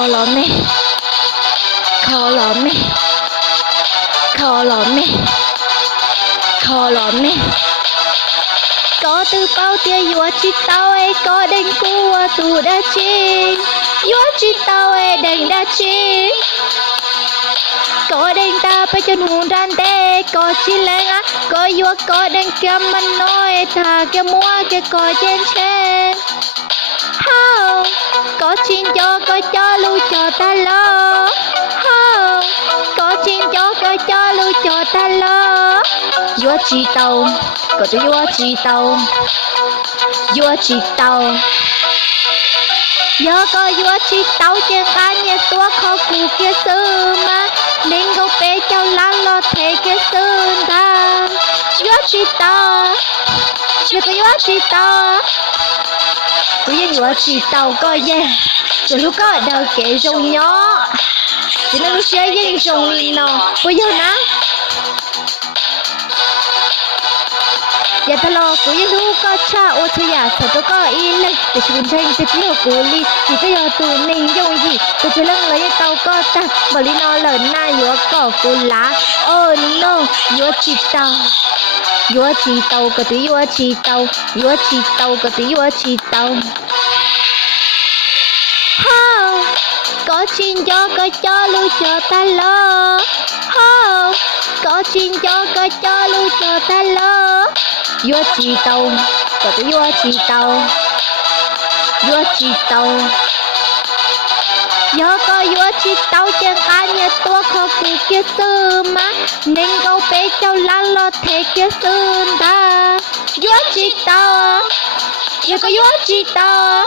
khó lắm mẹ, khó lắm mẹ, khó lắm mẹ, khó lắm mẹ. Có từ bao tia vua chỉ tao ấy có đánh cua tu đã chi, vua chỉ tao ấy đánh đã chi. Có đánh ta phải chân hồn ran tê, có chi lên á, có vua có đánh kia mình nói thà kia mua kia có trên trên. How có xin cho lưu cho ta lo. How có xin cho lưu cho ta lo. Vua chỉ tao, có từ vua chỉ tao, vua chỉ tao. Nhớ có vua chỉ tao trên anh nhà tua khó cụ kia sư mà nên gấu bé cháu lăn lo thế kia sơn ta. Vua chỉ tao, chưa có vua chỉ tao. Cứ như vua chỉ tao coi nha, rồi lúc có đầu kể rồng nhỏ, chỉ nên lúc xe với rồng liền nào, bây giờ nè. Giờ ta lo cũng như lúc có cha ô thôi à, sợ tôi có ý lên để chúng tranh từ chiều của ly chỉ có giờ tụi mình dùng gì tôi chỉ lưng lấy tàu có ta bởi lý nó lớn na vua cỏ của lá. Oh no, vua chỉ tàu có tí vua chỉ tàu có tí vua chỉ tàu. How có xin cho lưu cho ta lo. How có xin cho lưu cho ta lo. Vua chỉ tàu, có cái vua chỉ tàu, vua chỉ tàu. Nhớ có vua chỉ tàu trên anh nhà tua khó cụ kia sư mà nên gấu bé cháu lăn lo thế kia sơn ta. Vua chỉ tàu, nhớ có vua chỉ tàu.